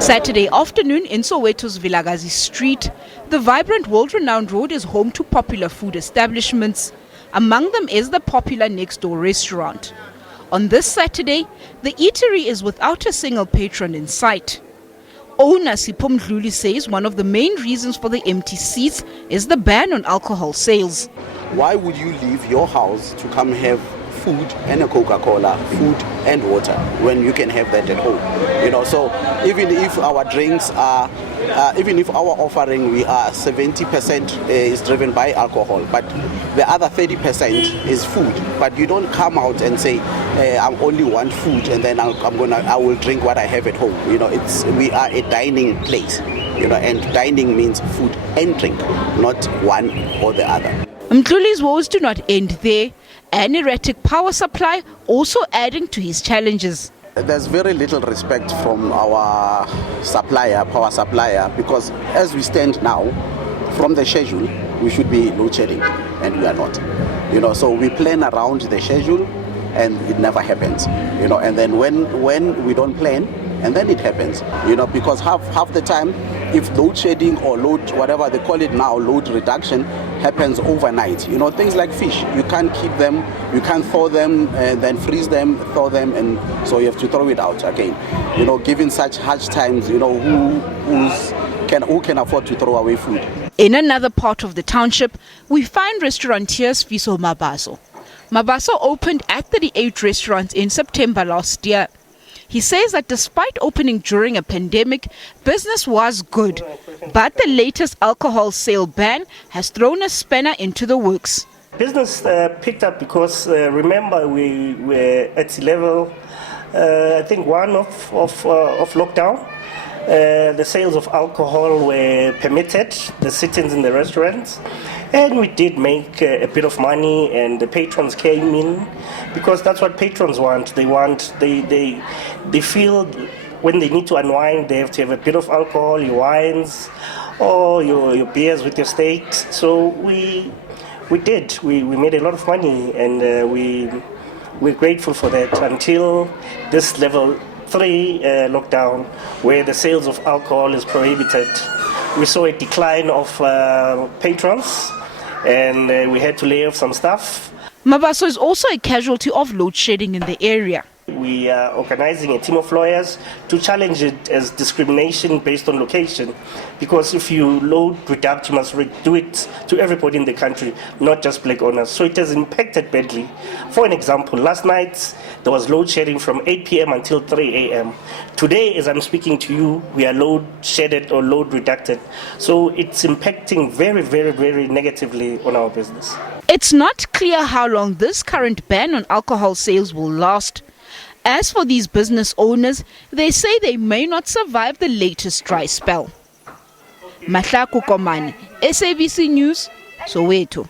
Saturday afternoon in Soweto's Vilakazi Street, the vibrant world-renowned road is home to popular food establishments. Among them is the popular Next Door restaurant. On this Saturday, the eatery is without a single patron in sight. Owner Sipho Mdluli says one of the main reasons for the empty seats is the ban on alcohol sales. Why would you leave your house to come have food and a Coca-Cola, food and water, when you can have that at home? So even if our drinks are, even if our offering, we are 70% is driven by alcohol, but the other 30% is food. But you don't come out and say, I only want food and then I will drink what I have at home. We are a dining place, and dining means food and drink, not one or the other. Mdluli's woes do not end there. An erratic power supply also adding to his challenges. There's very little respect from our power supplier, because as we stand now, from the schedule, we should be load shedding, and we are not. So we plan around the schedule, and it never happens. And then when we don't plan, and then it happens. Because half the time, if load shedding or load, whatever they call it now, load reduction, happens overnight. Things like fish, you can't keep them, you can't thaw them and then freeze them, thaw them, and so you have to throw it out again. Given such harsh times, who can afford to throw away food? In another part of the township, we find restaurateur Fiso Mabaso. Mabaso opened at 38 restaurants in September last year. He says that despite opening during a pandemic, business was good. But the latest alcohol sale ban has thrown a spanner into the works. Business picked up because, remember, we were at level, I think, 1 of lockdown. The sales of alcohol were permitted, the sit-ins in the restaurants. And we did make a bit of money, and the patrons came in because that's what patrons want. They feel when they need to unwind, they have to have a bit of alcohol, your wines or your beers with your steak. So we made a lot of money, and we're grateful for that until this level 3 lockdown, where the sales of alcohol is prohibited. We saw a decline of patrons, and we had to lay off some staff. Mabaso is also a casualty of load shedding in the area. We are organizing a team of lawyers to challenge it as discrimination based on location, because if you load reduct, you must do it to everybody in the country, not just black owners. So it has impacted badly. For an example, last night there was load shedding from 8 p.m. until 3 a.m. Today, as I'm speaking to you, we are load shedded or load reducted. So it's impacting very, very, very negatively on our business. It's not clear how long this current ban on alcohol sales will last. As for these business owners, they say they may not survive the latest dry spell. Mahlaku Komani, SABC News, Soweto.